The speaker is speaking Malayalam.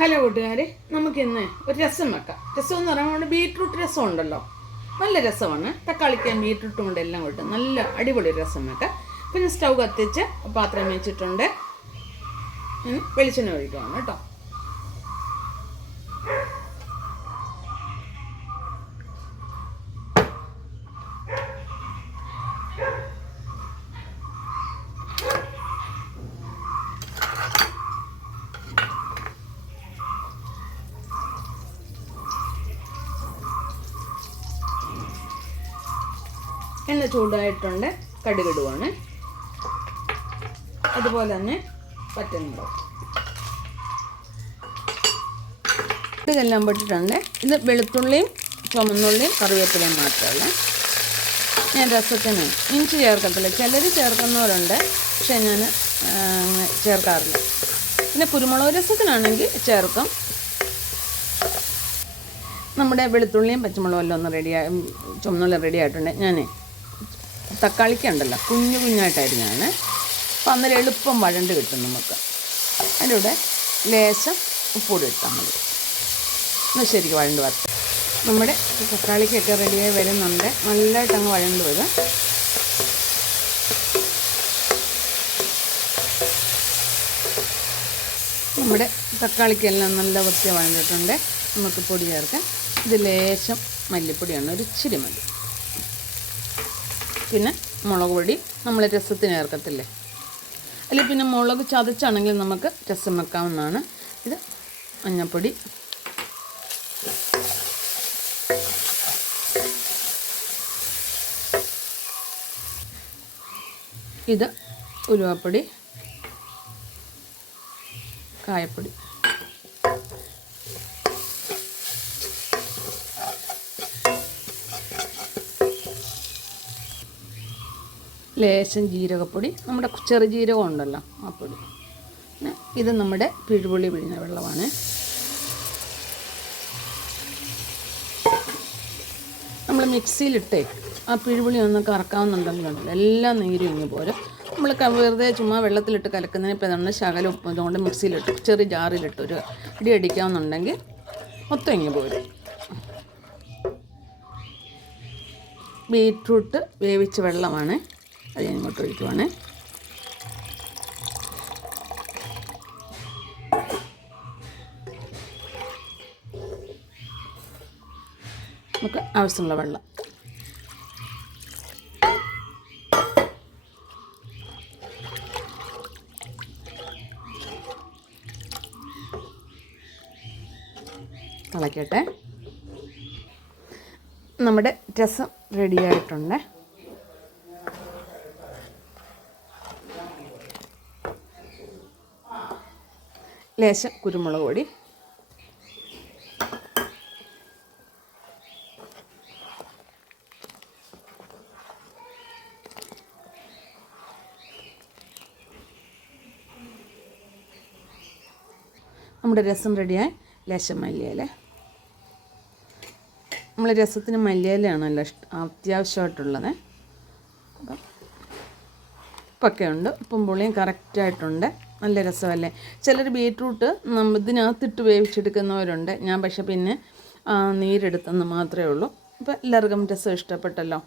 ഹലോ കൂട്ടുകാരെ, നമുക്കിന്ന് ഒരു രസം വെക്കാം. രസം എന്ന് പറയുമ്പോൾ ബീട്രൂട്ട് രസം ഉണ്ടല്ലോ, നല്ല രസമാണ്. തക്കാളിക്കും ബീട്രൂട്ടും കൊണ്ട് എല്ലാം കൂട്ട് നല്ല അടിപൊളി രസം വെക്കാം. പിന്നെ സ്റ്റൗ കത്തിച്ച് പാത്രം വെച്ചിട്ടുണ്ട്. വെളിച്ചെണ്ണ ഒഴിക്കുകയാണ് കേട്ടോ. എണ്ണ ചൂടായിട്ടുണ്ട്, കടുകിടുവാണ്. അതുപോലെ തന്നെ പച്ചമുളക് ഇതെല്ലാം പൊട്ടിട്ടുണ്ട്. ഇത് വെളുത്തുള്ളിയും ചുമന്നുള്ളിയും കറിവേപ്പിലയും മാത്രമല്ല. ഞാൻ രസത്തിന് ഇഞ്ചി ചേർക്കത്തില്ല. ചിലർ ചേർക്കുന്നവരുണ്ട്, പക്ഷേ ഞാൻ ചേർക്കാറില്ല. പിന്നെ കുരുമുളക് രസത്തിനാണെങ്കിൽ ചേർക്കും. നമ്മുടെ വെളുത്തുള്ളിയും പച്ചമുളകും എല്ലാം ഒന്ന് ചുമന്നുള്ളി റെഡി ആയിട്ടുണ്ട്. ഞാൻ തക്കാളിക്കുണ്ടല്ലോ കുഞ്ഞു കുഞ്ഞായിട്ടായിരിക്കും. അപ്പോൾ അന്നേരം എളുപ്പം വഴണ്ട് കിട്ടും നമുക്ക്. അതിൻ്റെ കൂടെ ലേശം ഉപ്പൂടി ഇട്ടാൽ മതി. എന്നാൽ ശരിക്കും വഴണ്ട് വരട്ടെ. നമ്മുടെ തക്കാളിക്കൊക്കെ റെഡിയായി വരുന്നുണ്ട്. നല്ലതായിട്ട് അങ്ങ് വഴണ്ട് വരും. നമ്മുടെ തക്കാളിക്കെല്ലാം നല്ല വൃത്തി വഴണ്ടിട്ടുണ്ട്. നമുക്ക് പൊടി ചേർക്കാം. ഇത് ലേശം മല്ലിപ്പൊടിയാണ്, ഒരു ഇച്ചിരി മതി. പിന്നെ മുളക് പൊടി നമ്മൾ രസത്തിന് ചേർക്കത്തില്ലേ, അല്ലെങ്കിൽ പിന്നെ മുളക് ചതച്ചാണെങ്കിൽ നമുക്ക് രസം വെക്കാവുന്നതാണ്. ഇത് മഞ്ഞൾപ്പൊടി, ഇത് ഉലുവാപ്പൊടി, കായപ്പൊടി, ലേശം ജീരകപ്പൊടി, നമ്മുടെ ചെറുജീരകം ഉണ്ടല്ലോ ആ പൊടി. പിന്നെ ഇത് നമ്മുടെ പിഴുപുളി പിഴിഞ്ഞ വെള്ളമാണ്. നമ്മൾ മിക്സിയിലിട്ടേ ആ പിഴുപുളി ഒന്ന് കറക്കാവുന്നുണ്ടെങ്കിലുണ്ടല്ലോ എല്ലാം നീരും ഇങ്ങ് പോരും. നമ്മൾ വെറുതെ ചുമ്മാ വെള്ളത്തിലിട്ട് കലക്കുന്നതിന് ഇപ്പോൾ നമ്മൾ ശകലം ഉപ്പ് ഇതുകൊണ്ട് മിക്സിയിലിട്ട് ചെറിയ ജാറിലിട്ട് ഒരു ഇടി അടിക്കാവുന്നുണ്ടെങ്കിൽ മൊത്തം ഇങ്ങ് പോരും. ബീറ്റ്റൂട്ട് വേവിച്ച വെള്ളമാണ്, അത് ഞാൻ ഇങ്ങോട്ട് ഒഴിക്കുവാണ്. നമുക്ക് ആവശ്യമുള്ള വെള്ളം. തിളക്കട്ടെ. നമ്മുടെ രസം റെഡിയായിട്ടുണ്ട്. ലേശം കുരുമുളക് പൊടി, നമ്മുടെ രസം റെഡിയായി. ലേശം മല്ലിയില. നമ്മൾ രസത്തിന് മല്ലിയിലയാണല്ലോ അത്യാവശ്യമായിട്ടുള്ളത്. അപ്പം ഉപ്പൊക്കെ ഉണ്ട്, ഉപ്പും പുളിയും കറക്റ്റായിട്ടുണ്ട്. നല്ല രസമല്ലേ. ചിലർ ബീറ്റ്റൂട്ട് ഇതിനകത്തിട്ട് വേവിച്ചെടുക്കുന്നവരുണ്ട്. ഞാൻ പക്ഷേ പിന്നെ നീരെടുത്തെന്ന് മാത്രമേ ഉള്ളൂ. അപ്പോൾ എല്ലാവർക്കും രസം ഇഷ്ടപ്പെട്ടല്ലോ.